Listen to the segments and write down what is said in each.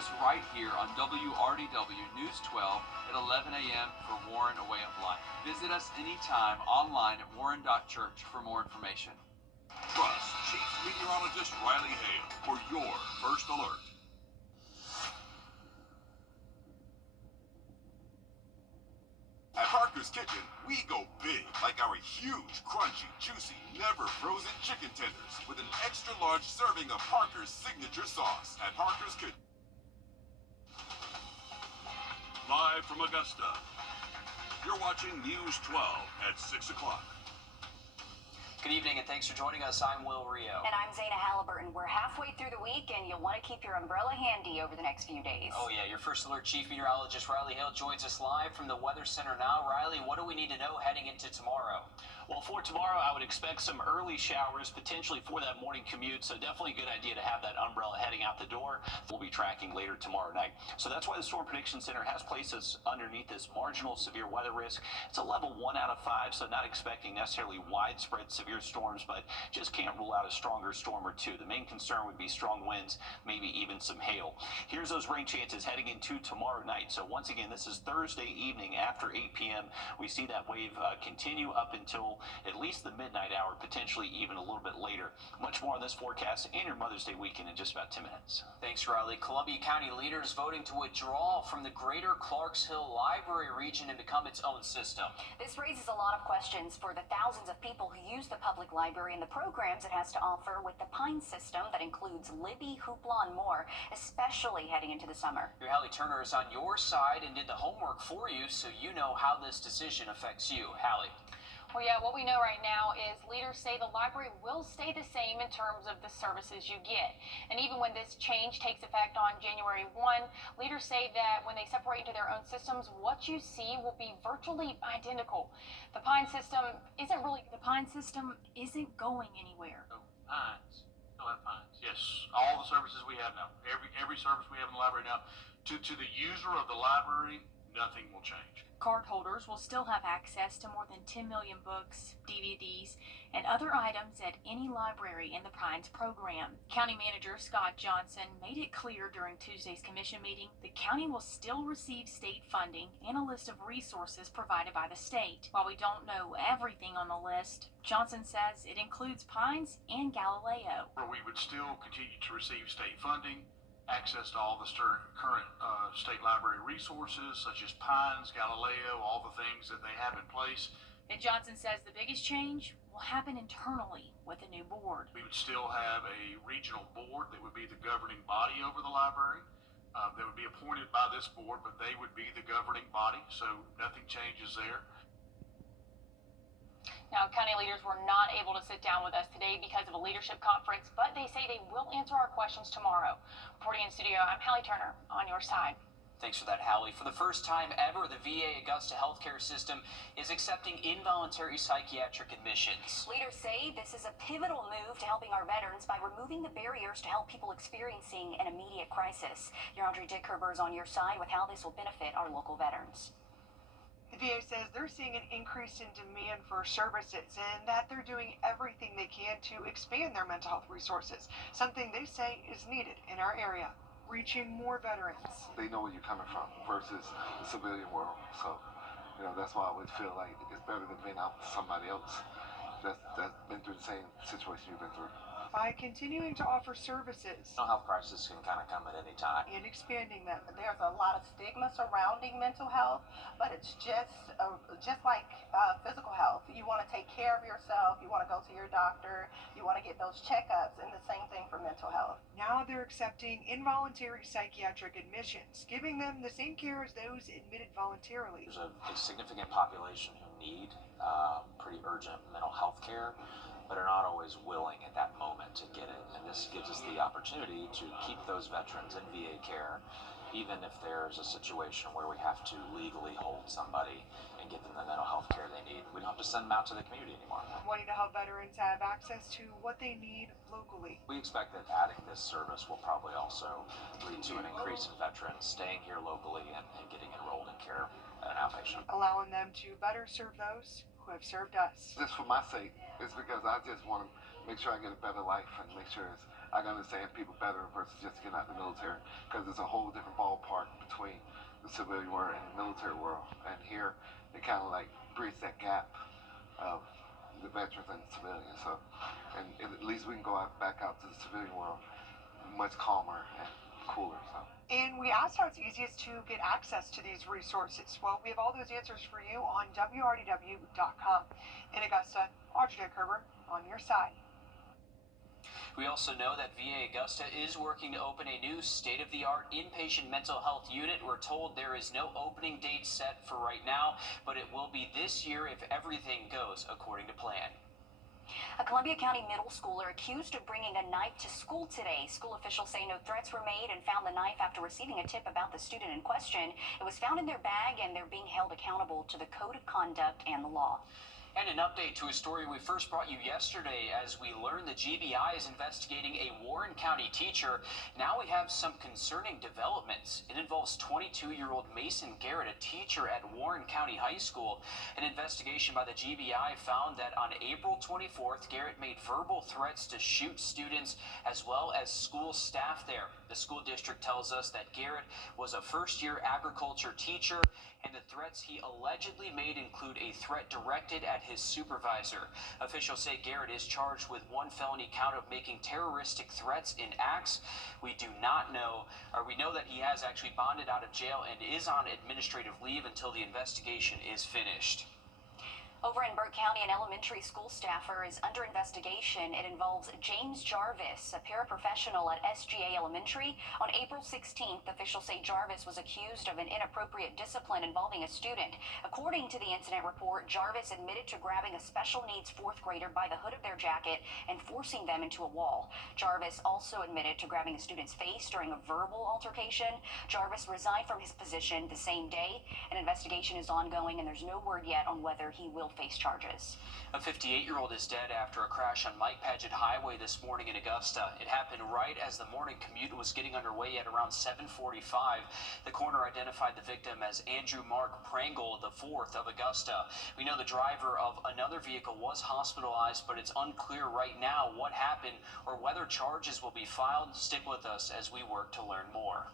us right here on WRDW News 12 at 11 a.m. for Warren A Way of Life. Visit us anytime online at warren.church for more information. Trust Chief Meteorologist Riley Hale for your first alert. At Parker's Kitchen, we go big, like our huge, crunchy, juicy, never frozen chicken tenders with an extra large serving of Parker's signature sauce at Parker's Kitchen. Live from Augusta, you're watching News 12 at 6 o'clock. Good evening and thanks for joining us. I'm Will Rio. And I'm Zana Halliburton. We're halfway through the week and you'll want to keep your umbrella handy over the next few days. Oh yeah, your first alert Chief Meteorologist Riley Hale joins us live from the Weather Center now. Riley, what do we need to know heading into tomorrow? Well, for tomorrow, I would expect some early showers, potentially for that morning commute, so definitely a good idea to have that umbrella heading out the door. We'll be tracking later tomorrow night. So that's why the Storm Prediction Center has placed us underneath this marginal severe weather risk. It's a level 1 out of 5, so not expecting necessarily widespread severe storms, but just can't rule out a stronger storm or two. The main concern would be strong winds, maybe even some hail. Here's those rain chances heading into tomorrow night. So once again, this is Thursday evening after 8 p.m. We see that wave continue up until at least the midnight hour, potentially even a little bit later. Much more on this forecast and your Mother's Day weekend in just about 10 minutes. Thanks, Riley. Columbia County leaders voting to withdraw from the greater Clarksville Library region and become its own system. This raises a lot of questions for the thousands of people who use the public library and the programs it has to offer with the Pine system that includes Libby, Hoopla, and more, especially heading into the summer. Your Hallie Turner is on your side and did the homework for you so you know how this decision affects you. Hallie. Well, yeah, what we know right now is leaders say the library will stay the same in terms of the services you get. And even when this change takes effect on January 1, leaders say that when they separate into their own systems, what you see will be virtually identical. The Pine system isn't going anywhere. Oh, Pines. Still have Pines. Yes, all the services we have now, every service we have in the library now, to the user of the library, nothing will change. Cardholders will still have access to more than 10 million books, DVDs, and other items at any library in the Pines program. County Manager Scott Johnson made it clear during Tuesday's commission meeting the county will still receive state funding and a list of resources provided by the state. While we don't know everything on the list, Johnson says it includes Pines and Galileo. We would still continue to receive state funding, access to all the current state library resources such as Pines, Galileo, all the things that they have in place. And Johnson says the biggest change will happen internally with the new board. We would still have a regional board that would be the governing body over the library. That would be appointed by this board, but they would be the governing body, so nothing changes there. Now, county leaders were not able to sit down with us today because of a leadership conference, but they say they will answer our questions tomorrow. Reporting in studio, I'm Hallie Turner, on your side. Thanks for that, Hallie. For the first time ever, the VA Augusta healthcare system is accepting involuntary psychiatric admissions. Leaders say this is a pivotal move to helping our veterans by removing the barriers to help people experiencing an immediate crisis. Your Andre Dickherber is on your side with how this will benefit our local veterans. The VA says they're seeing an increase in demand for services and that they're doing everything they can to expand their mental health resources, something they say is needed in our area, reaching more veterans. They know where you're coming from versus the civilian world. So, that's why I would feel like it's better than being out with somebody else that's been through the same situation you've been through. By continuing to offer services. Mental health crisis can kind of come at any time. And expanding them. There's a lot of stigma surrounding mental health, but it's just like physical health. You want to take care of yourself. You want to go to your doctor. You want to get those checkups, and the same thing for mental health. Now they're accepting involuntary psychiatric admissions, giving them the same care as those admitted voluntarily. There's a significant population who need pretty urgent mental health care, but are not always willing at that moment to get it. And this gives us the opportunity to keep those veterans in VA care, even if there's a situation where we have to legally hold somebody and get them the mental health care they need. We don't have to send them out to the community anymore. Wanting to help veterans have access to what they need locally. We expect that adding this service will probably also lead to an increase in veterans staying here locally and getting enrolled in care at an outpatient. Allowing them to better serve those who have served us. Just for my sake, it's because I just want to make sure I get a better life and make sure it's I can understand people better versus just getting out of the military, because it's a whole different ballpark between the civilian world and the military world. And here, it kind of like bridge that gap of the veterans and the civilians. So, and at least we can go back out to the civilian world much calmer and cooler. So. And we asked how it's easiest to get access to these resources. Well, we have all those answers for you on WRDW.com. In Augusta, Audrey Kerber on your side. We also know that VA Augusta is working to open a new state-of-the-art inpatient mental health unit. We're told there is no opening date set for right now, but it will be this year if everything goes according to plan. A Columbia County middle schooler accused of bringing a knife to school today. School officials say no threats were made and found the knife after receiving a tip about the student in question. It was found in their bag and they're being held accountable to the code of conduct and the law. And an update to a story we first brought you yesterday as we learned the GBI is investigating a Warren County teacher. Now we have some concerning developments. It involves 22-year-old Mason Garrett, a teacher at Warren County High School. An investigation by the GBI found that on April 24th, Garrett made verbal threats to shoot students as well as school staff there. The school district tells us that Garrett was a first-year agriculture teacher, and the threats he allegedly made include a threat directed at his supervisor. Officials say Garrett is charged with one felony count of making terroristic threats in acts. We know that he has actually bonded out of jail and is on administrative leave until the investigation is finished. Over in Burke County, an elementary school staffer is under investigation. It involves James Jarvis, a paraprofessional at SGA Elementary. On April 16th, officials say Jarvis was accused of an inappropriate discipline involving a student. According to the incident report, Jarvis admitted to grabbing a special needs fourth grader by the hood of their jacket and forcing them into a wall. Jarvis also admitted to grabbing a student's face during a verbal altercation. Jarvis resigned from his position the same day. An investigation is ongoing, and there's no word yet on whether he will face charges. A 58-year-old is dead after a crash on Mike Paget Highway this morning in Augusta. It happened right as the morning commute was getting underway at around 7:45. The coroner identified the victim as Andrew Mark Prangle, the fourth of Augusta. We know the driver of another vehicle was hospitalized, but it's unclear right now what happened or whether charges will be filed. Stick with us as we work to learn more.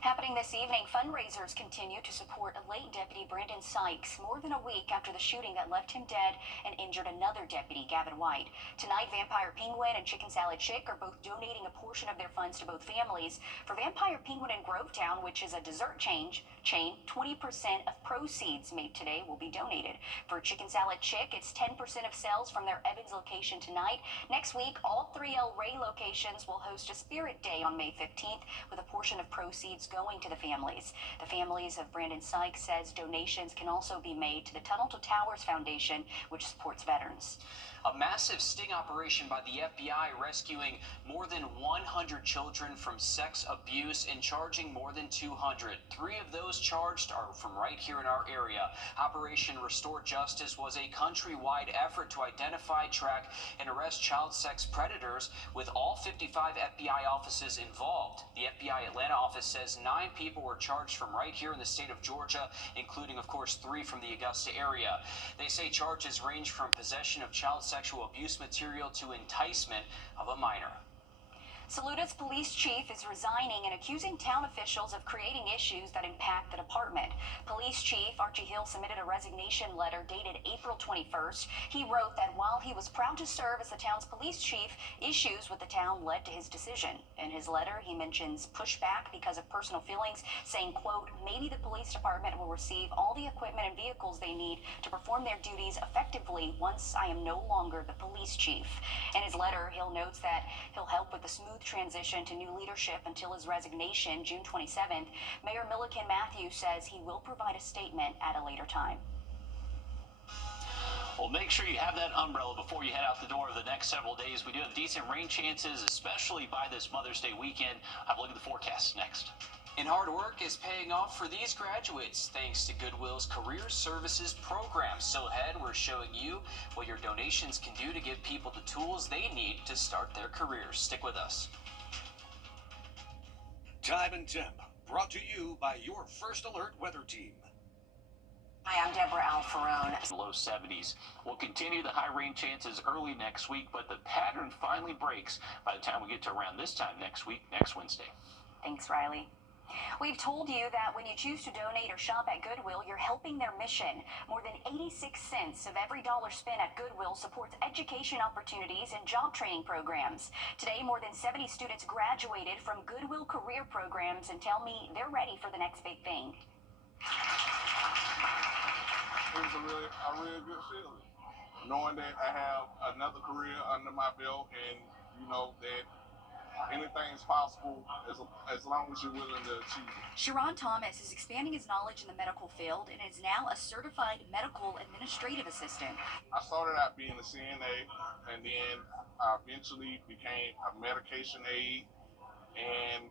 Happening this evening, fundraisers continue to support late Deputy Brandon Sykes more than a week after the shooting that left him dead and injured another deputy, Gavin White. Tonight, Vampire Penguin and Chicken Salad Chick are both donating a portion of their funds to both families. For Vampire Penguin in Grovetown, which is a dessert chain, 20% of proceeds made today will be donated. For Chicken Salad Chick, it's 10% of sales from their Evans location tonight. Next week, all 3L Ray locations will host a Spirit Day on May 15th with a portion of proceeds going to the families. The families of Brandon Sykes says donations can also be made to the Tunnel to Towers Foundation, which supports veterans. A massive sting operation by the FBI rescuing more than 100 children from sex abuse and charging more than 200. 3 of those charged are from right here in our area. Operation Restore Justice was a countrywide effort to identify, track, and arrest child sex predators with all 55 FBI offices involved. The FBI Atlanta office says 9 people were charged from right here in the state of Georgia, including, of course, 3 from the Augusta area. They say charges range from possession of child sexual abuse material to enticement of a minor. Saluta's police chief is resigning and accusing town officials of creating issues that impact the department. Police chief Archie Hill submitted a resignation letter dated April 21st. He wrote that while he was proud to serve as the town's police chief, issues with the town led to his decision. In his letter, he mentions pushback because of personal feelings, saying, quote, maybe the police department will receive all the equipment and vehicles they need to perform their duties effectively once I am no longer the police chief. In his letter, Hill notes that he'll help with the smooth transition to new leadership until his resignation, June 27th. Mayor Milliken Matthews says he will provide a statement at a later time. Well, make sure you have that umbrella before you head out the door over the next several days. We do have decent rain chances, especially by this Mother's Day weekend. Have a look at the forecast next. And hard work is paying off for these graduates thanks to Goodwill's Career Services program. So ahead, we're showing you what your donations can do to give people the tools they need to start their careers. Stick with us. Time and Temp, brought to you by your First Alert Weather Team. Hi, I'm Deborah Alfarone. Low 70s. We'll continue the high rain chances early next week, but the pattern finally breaks by the time we get to around this time next week, next Wednesday. Thanks, Riley. We've told you that when you choose to donate or shop at Goodwill, you're helping their mission. More than 86 cents of every dollar spent at Goodwill supports education opportunities and job training programs. Today, more than 70 students graduated from Goodwill career programs and tell me they're ready for the next big thing. It was a really good feeling, knowing that I have another career under my belt, and you know that anything is possible as long as you're willing to achieve it. Sharon Thomas is expanding his knowledge in the medical field and is now a certified medical administrative assistant. I started out being a CNA, and then I eventually became a medication aide, and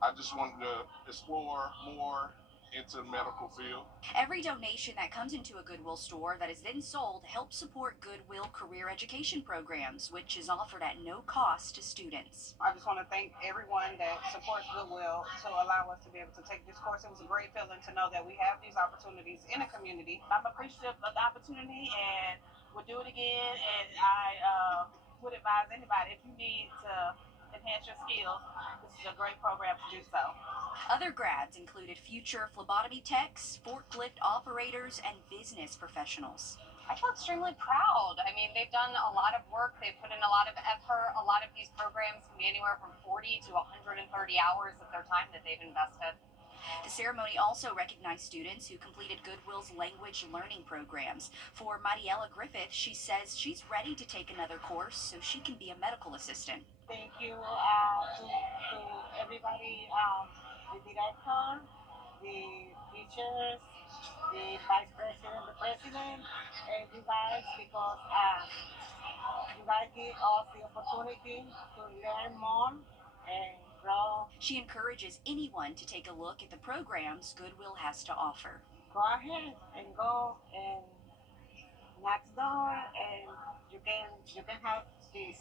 I just wanted to explore more into the medical field. Every donation that comes into a Goodwill store that is then sold helps support Goodwill career education programs, which is offered at no cost to students. I just want to thank everyone that supports Goodwill to allow us to be able to take this course. It was a great feeling to know that we have these opportunities in a community. I'm appreciative of the opportunity and would do it again, and I would advise anybody, if you need to enhance your skills, this is a great program to do so. Other grads included future phlebotomy techs, forklift operators, and business professionals. I feel extremely proud. I mean, they've done a lot of work. They put in a lot of effort. A lot of these programs can be anywhere from 40 to 130 hours of their time that they've invested. The ceremony also recognized students who completed Goodwill's language learning programs. For Mariela Griffith, she says she's ready to take another course so she can be a medical assistant. Thank you to everybody, the director, the teachers, the vice president, the president, and you guys, because you guys give us the opportunity to learn more and grow. She encourages anyone to take a look at the programs Goodwill has to offer. Go ahead and go and knock the door, and you can have this.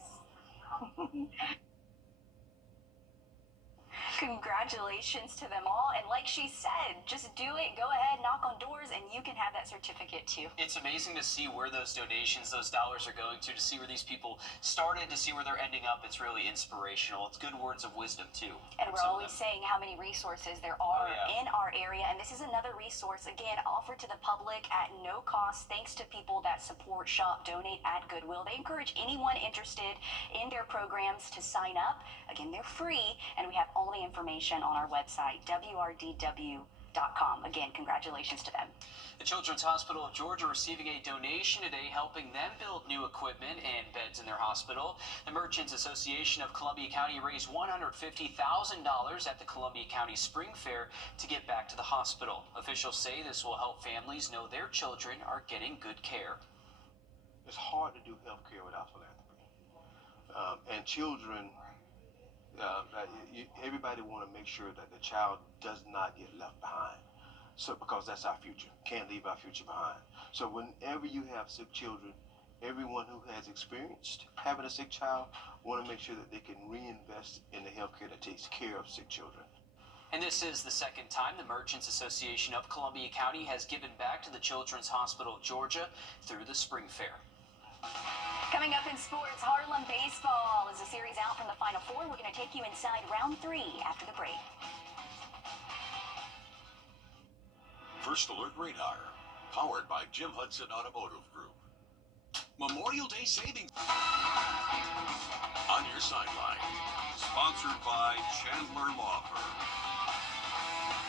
Congratulations to them all, and like she said, just do it, go ahead, knock on doors, and you can have that certificate too. It's amazing to see where those donations, those dollars are going to see where these people started, to see where they're ending up. It's really inspirational. It's good words of wisdom too. And we're always saying how many resources there are in our area, and this is another resource, again, offered to the public at no cost, thanks to people that support, shop, donate at Goodwill. They encourage anyone interested in their programs to sign up. Again, they're free, and we have all the information on our website, wrdw.com. Again, congratulations to them. The Children's Hospital of Georgia receiving a donation today, helping them build new equipment and beds in their hospital. The Merchants Association of Columbia County raised $150,000 at the Columbia County Spring Fair to get back to the hospital. Officials say this will help families know their children are getting good care. It's hard to do healthcare without philanthropy. And children, everybody want to make sure that the child does not get left behind. So, because that's our future. Can't leave our future behind. So whenever you have sick children, everyone who has experienced having a sick child want to make sure that they can reinvest in the healthcare that takes care of sick children. And this is the second time the Merchants Association of Columbia County has given back to the Children's Hospital of Georgia through the Spring Fair. Coming up in sports, Harlem baseball is a series out from the Final Four. We're going to take you inside round 3 after the break. First Alert Radar, powered by Jim Hudson Automotive Group. Memorial Day savings on your sideline. Sponsored by Chandler Law Firm.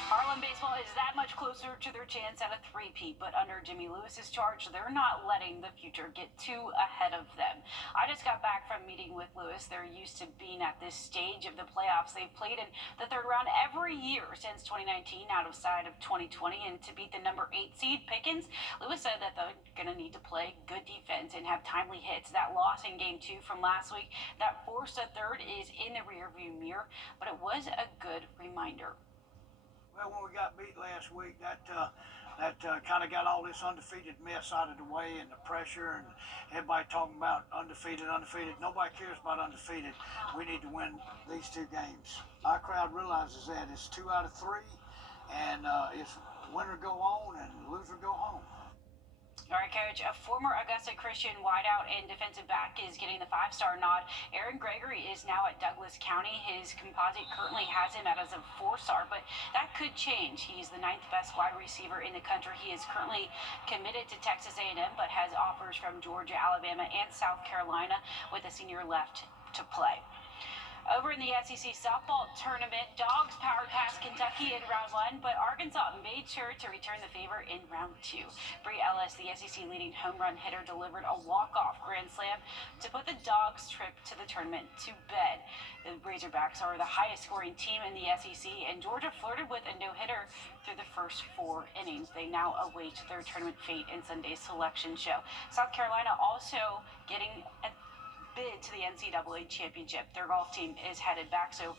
Harlem baseball is that much closer to their chance at a three-peat, but under Jimmy Lewis's charge, they're not letting the future get too ahead of them. I just got back from meeting with Lewis. They're used to being at this stage of the playoffs. They've played in the third round every year since 2019, out of sight of 2020, and to beat the number 8 seed Pickens, Lewis said that they're going to need to play good defense and have timely hits. That loss in game 2 from last week, that forced a third, is in the rearview mirror, but it was a good reminder. Well, when we got beat last week, that kind of got all this undefeated mess out of the way, and the pressure, and everybody talking about undefeated. Nobody cares about undefeated. We need to win these 2 games. Our crowd realizes that. It's 2 out of 3. and it's winner go on and loser go home. All right, Coach. A former Augusta Christian wideout and defensive back is getting the 5-star nod. Aaron Gregory is now at Douglas County. His composite currently has him as a 4-star, but that could change. He's the 9th best wide receiver in the country. He is currently committed to Texas A&M, but has offers from Georgia, Alabama, and South Carolina, with a senior left to play. Over in the SEC softball tournament, Dogs powered past Kentucky in round 1, but Arkansas made sure to return the favor in round 2. Bree Ellis, the SEC leading home run hitter, delivered a walk-off grand slam to put the Dogs' trip to the tournament to bed. The Razorbacks are the highest scoring team in the SEC, and Georgia flirted with a no-hitter through the first 4 innings. They now await their tournament fate in Sunday's selection show. South Carolina also getting a bid to the NCAA championship. Their golf team is headed back, so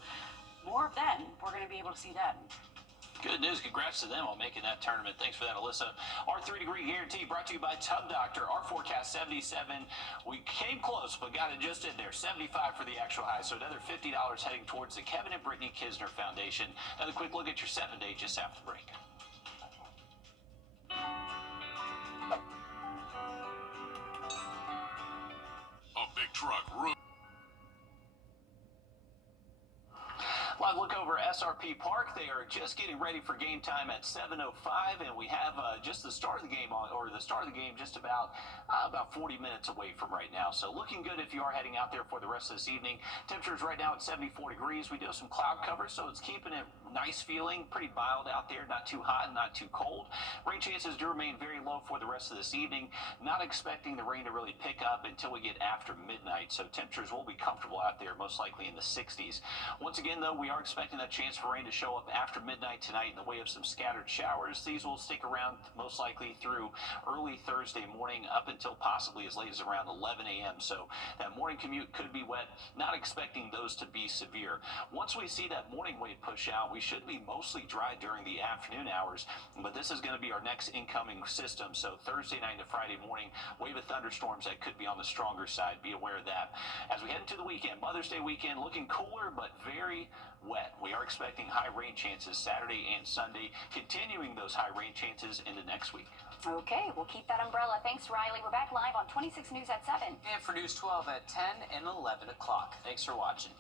more of them. We're going to be able to see them. Good news. Congrats to them on making that tournament. Thanks for that, Alyssa. Our 3-degree guarantee brought to you by Tub Doctor. Our forecast 77. We came close, but got it just in there. 75 for the actual high. So another $50 heading towards the Kevin and Brittany Kisner Foundation. Another quick look at your 7-day just after the break. A big truck roof. Live look over SRP Park. They are just getting ready for game time at 7:05, and we have just the start of the game on, or the start of the game just about 40 minutes away from right now. So looking good if you are heading out there for the rest of this evening. Temperatures right now at 74 degrees. We do have some cloud cover, so it's keeping it nice feeling, pretty mild out there, not too hot, not too cold. Rain chances do remain very low for the rest of this evening. Not expecting the rain to really pick up until we get after midnight, so temperatures will be comfortable out there, most likely in the 60s. Once again, though, we are expecting that chance for rain to show up after midnight tonight in the way of some scattered showers. These will stick around most likely through early Thursday morning up until possibly as late as around 11 a.m. So that morning commute could be wet. Not expecting those to be severe. Once we see that morning wave push out, we should be mostly dry during the afternoon hours, but this is going to be our next incoming system. So Thursday night to Friday morning, wave of thunderstorms that could be on the stronger side. Be aware of that. As we head into the weekend, Mother's Day weekend looking cooler but very wet. We are expecting high rain chances Saturday and Sunday, continuing those high rain chances into next week. Okay, we'll keep that umbrella. Thanks, Riley. We're back live on 26 News at 7. And for News 12 at 10 and 11 o'clock. Thanks for watching.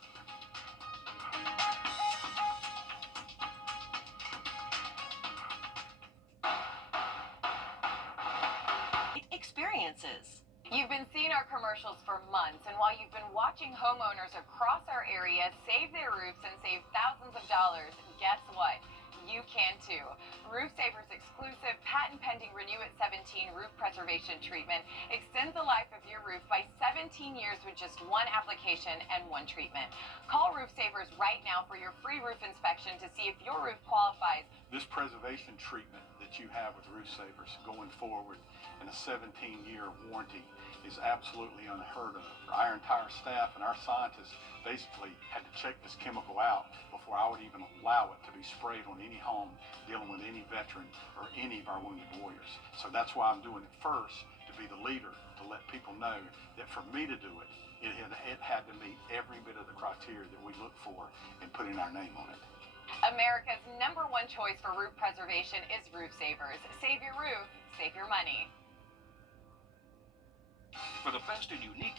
Experiences. You've been seeing our commercials for months, and while you've been watching homeowners across our area save their roofs and save thousands of dollars, guess what? You can too. Roof Saver's exclusive patent-pending Renew at 17 roof preservation treatment extends the life of your roof by 17 years with just one application and one treatment. Call Roof Savers right now for your free roof inspection to see if your roof qualifies. This preservation treatment that you have with Roof Savers going forward and a 17-year warranty is absolutely unheard of. Our entire staff and our scientists basically had to check this chemical out before I would even allow it to be sprayed on any home dealing with any veteran or any of our wounded warriors. So that's why I'm doing it first, to be the leader, to let people know that for me to do it, it had to meet every bit of the criteria that we look for in putting our name on it. America's #1 choice for roof preservation is Roof Savers. Save your roof, save your money. For the best and unique